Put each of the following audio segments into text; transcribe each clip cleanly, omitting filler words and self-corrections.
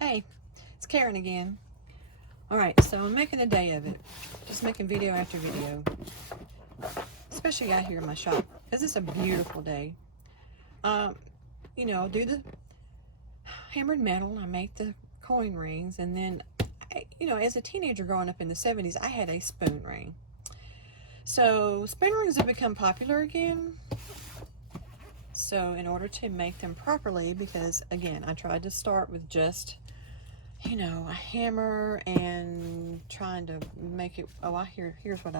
Hey, it's Karen again. Alright, so I'm making a day of it. Just making video after video. Especially out here in my shop. Because it's a beautiful day. Um, I'll do the hammered metal. I make the coin rings. And then, as a teenager growing up in the 70s, I had a spoon ring. So, spoon rings have become popular again. So, in order to make them properly, because again, I tried to start with just a hammer and trying to make it. Oh, here's what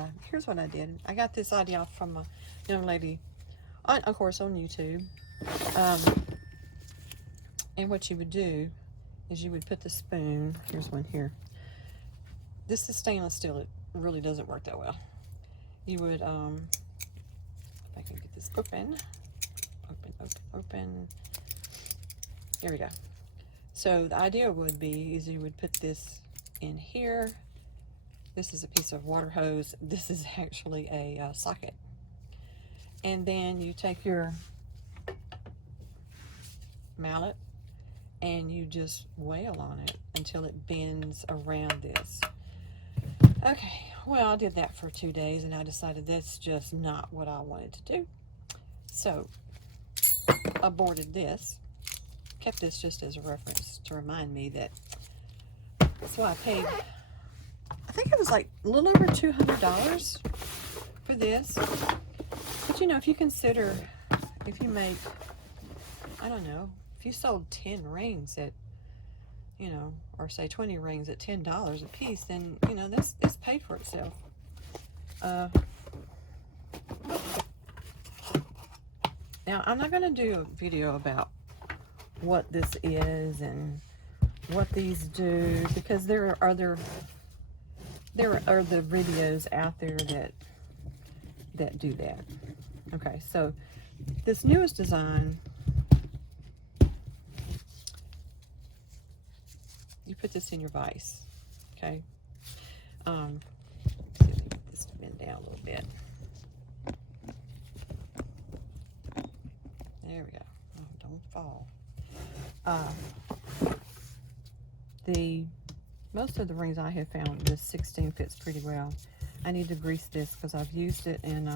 I did. I got this idea off from a young lady, of course, on YouTube. And what you would do is you would put the spoon. Here's one here. This is stainless steel. It really doesn't work that well. You would, if I can get this open. There we go. So the idea would be is you would put this in here. This is a piece of water hose. This is actually a socket. And then you take your mallet and you just wail on it until it bends around this. Okay, well, I did that for 2 days and I decided that's just not what I wanted to do. So, aborted this. Kept this just as a reference to remind me that that's why I paid, I think it was like a little over $200 for this. But if you consider, if you make, I don't know, if you sold 10 rings at, or say 20 rings at $10 a piece, then, this paid for itself. Now, I'm not going to do a video about what this is and what these do, because there are other videos out there that do that. Okay, so this newest design, you put this in your vise. Okay, see if I can get this to bend down a little bit. There we go. Oh, don't fall. Most of the rings I have found, this 16 fits pretty well. I need to grease this because I've used it, and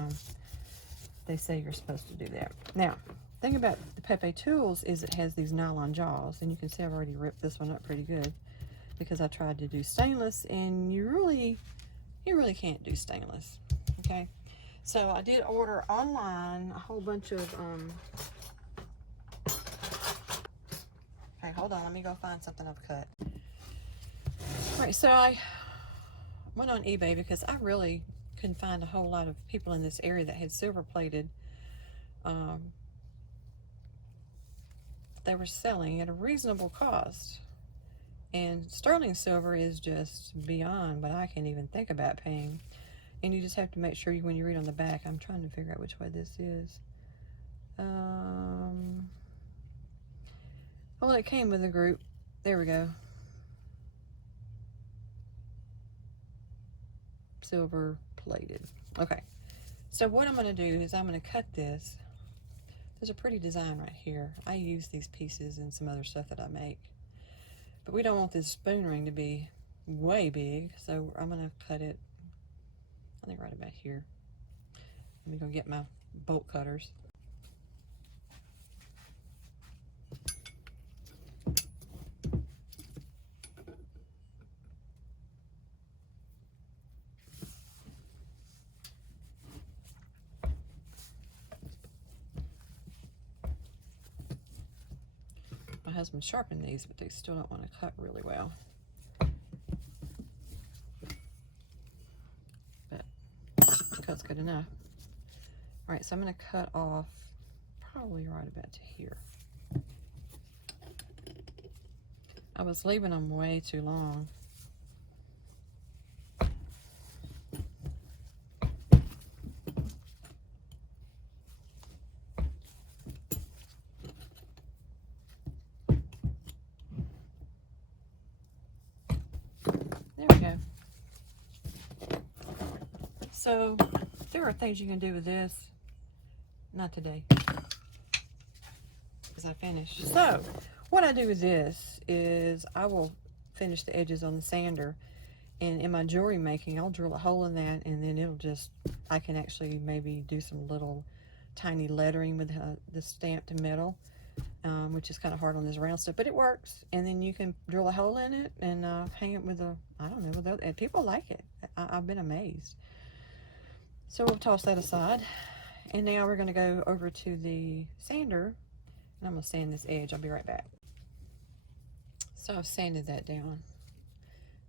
they say you're supposed to do that. Now, the thing about the Pepe Tools is it has these nylon jaws, and you can see I've already ripped this one up pretty good because I tried to do stainless, and you really can't do stainless. Okay, so I did order online a whole bunch of okay, hold on, let me go find something I've cut. All right, so I went on eBay because I really couldn't find a whole lot of people in this area that had silver plated. They were selling at a reasonable cost. And sterling silver is just beyond what I can even think about paying. And you just have to make sure when you read on the back, I'm trying to figure out which way this is. Well, it came with a group. There we go. Silver plated. Okay, so what I'm going to do is I'm going to cut this. There's a pretty design right here. I use these pieces and some other stuff that I make, but we don't want this spoon ring to be way big, so I'm going to cut it, I think right about here. Let me go get my bolt cutters. My husband sharpened these, but they still don't want to cut really well. But it cuts good enough. All right, so I'm going to cut off probably right about to here. I was leaving them way too long. There we go. So there are things you can do with this. Not today, because I finished. So what I do with this is I will finish the edges on the sander, and in my jewelry making I'll drill a hole in that, and then it'll just, I can actually maybe do some little tiny lettering with the stamped metal, which is kind of hard on this round stuff, but it works. And then you can drill a hole in it and hang it with a, I don't know, and people like it. I've been amazed. So we'll toss that aside, and now we're going to go over to the sander, and I'm going to sand this edge. I'll be right back. So I've sanded that down.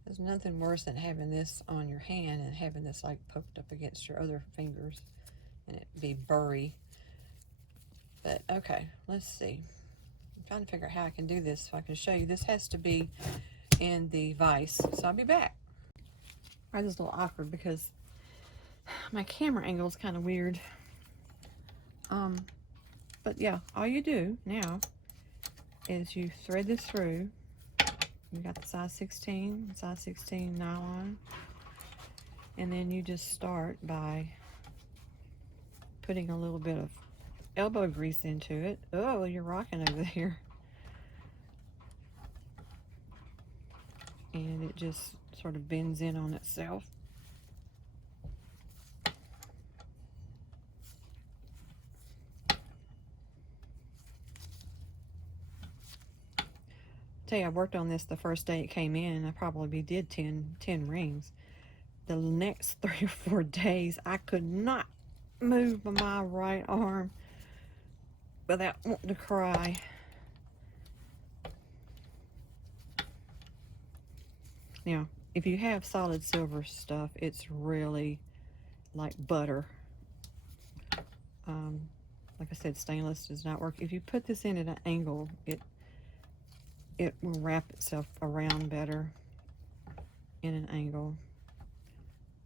There's nothing worse than having this on your hand and having this like poked up against your other fingers and it be burry. But okay, let's see. I'm trying to figure out how I can do this so I can show you. This has to be in the vise, so I'll be back. All right, this is a little awkward because my camera angle is kind of weird. But yeah, all you do now is you thread this through. You got the size 16 nylon, and then you just start by putting a little bit of elbow grease into it. Oh, you're rocking over there. And it just sort of bends in on itself. Tell you, I worked on this the first day it came in. I probably did 10 rings. The next 3 or 4 days, I could not move my right arm without wanting to cry. Now, if you have solid silver stuff, it's really like butter. Like I said, stainless does not work. If you put this in at an angle, it will wrap itself around better in an angle.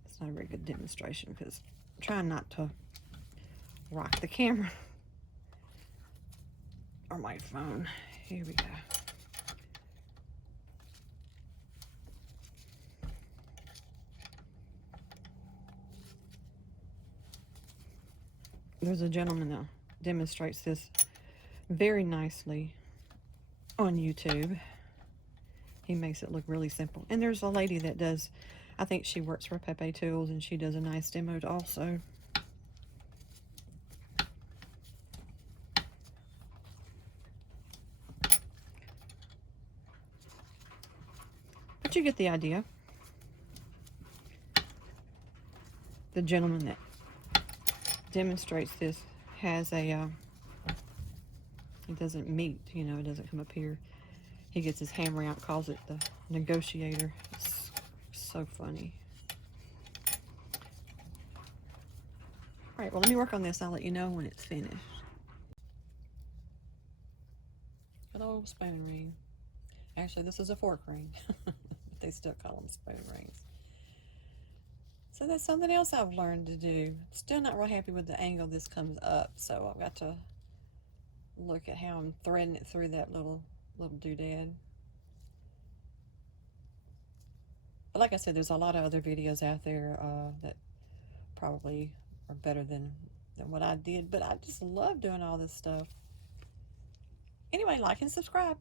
It's not a very good demonstration because I'm trying not to rock the camera or my phone. Here we go. There's a gentleman that demonstrates this very nicely on YouTube. He makes it look really simple. And there's a lady that does, I think she works for Pepe Tools, and she does a nice demo also. But you get the idea. The gentleman that demonstrates this has a, it doesn't meet, you know, it doesn't come up here. He gets his hammer out, calls it the negotiator. It's so funny. All right, well, let me work on this. I'll let you know when it's finished. Hello, spoon ring. Actually, this is a fork ring. But they still call them spoon rings. So that's something else I've learned to do. Still not real happy with the angle this comes up, so I've got to look at how I'm threading it through that little doodad. But like I said, there's a lot of other videos out there that probably are better than what I did, but I just love doing all this stuff. Anyway, like and subscribe.